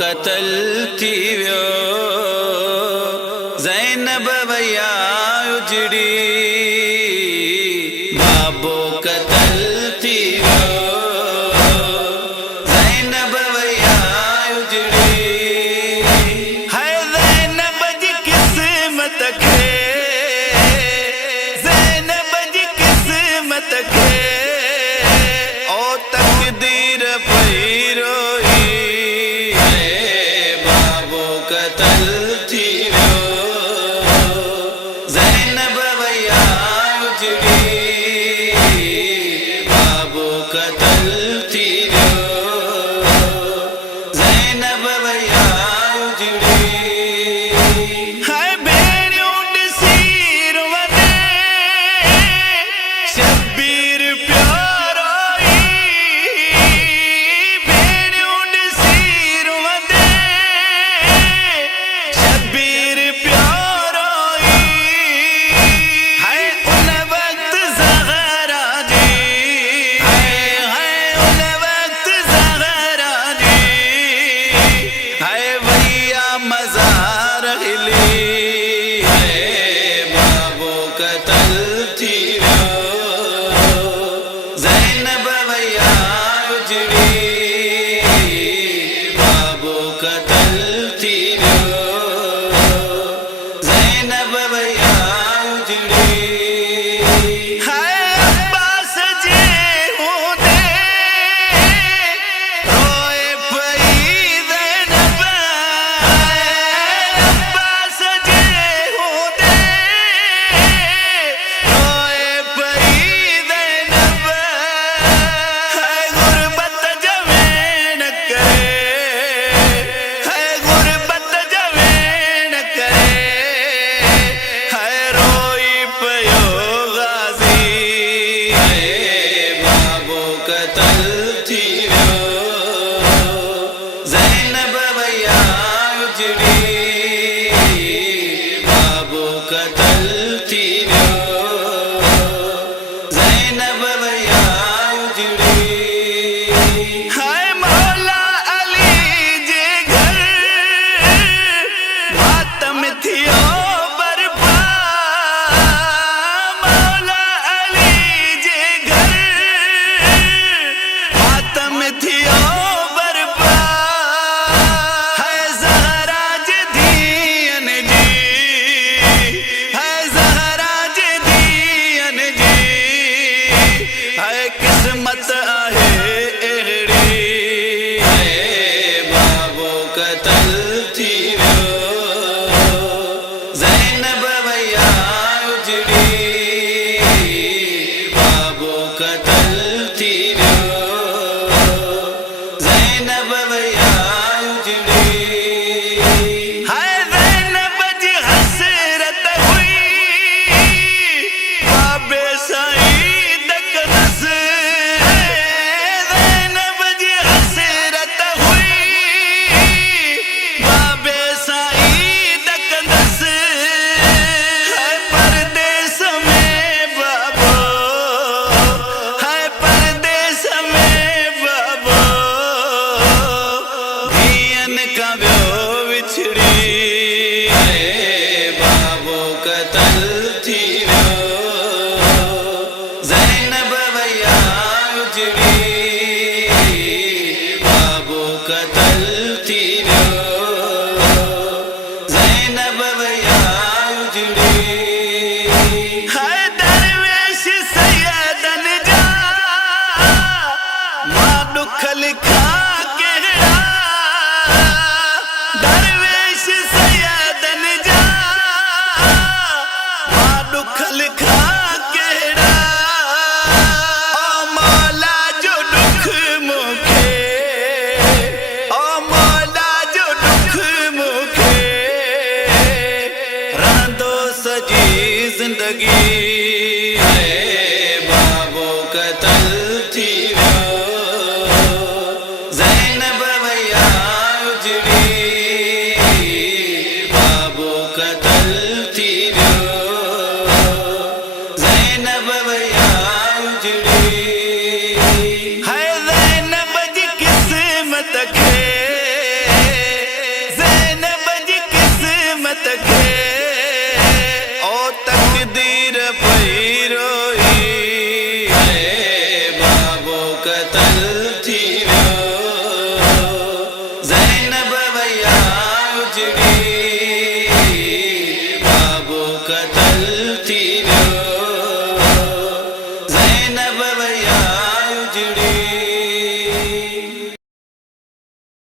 कतल थी वियो ज़ैनब वया उजड़ी बाबो कतल थी वियो ज़ैनब वया उजड़ी है ज़ैनब जी किस्मत खे ज़ैनब जी किस्मत खे ओ तकदीर पैरो कतल थी वियो ज़ैनब वया उजड़ी बाबो कतल थी वियो ज़ैनब वया उजड़ी हाय भेणियूं ॾिसी रुवंदे शब्बीर प्यारो भेणियूं ॾिसी रुवंदे शब्बीर प्यारो है उन वक्त ज़हरा जी है उन वक्त ज़हरा जी है वैया मज़ार हिली है बाबो कतल थी वियो ज़ैनब वया उजड़ी बाबो कतल थी वियो ज़ैनब वया उजड़ी हाय अब्बास जे होंदे रोए पई ज़ैनब अब्बास जे होंदे रोए पई ज़ैनब है गुरबत जवेन करे है गुरबत जवेन करे है रोई पयो गाज़ी है बाबो कतल थी वियो ज़ैनब वया उजड़ी बाबो कतल थी वियो ज़ैनब वया उजड़ी हाय मौला अली जे घर मातम थियो बरपा मौला अली जे घर मातम थियो बरपा है ज़हरा जे धीअन जी है ज़हरा जे धीअन जी है किस्मत आहे अहिड़ी है बाबो कतल थी वियो ज़ैनब वया उजड़ी बाबो कतल थी वियो ज़ैनब वया उजड़ी हाय ज़ैनब जी हसरत हुई बाबे साईं दकनस ज़ैनब जी हसरत हुई बाबे साईं दकनस है परदेस में बाबो है परदेस में बाबो धीअन का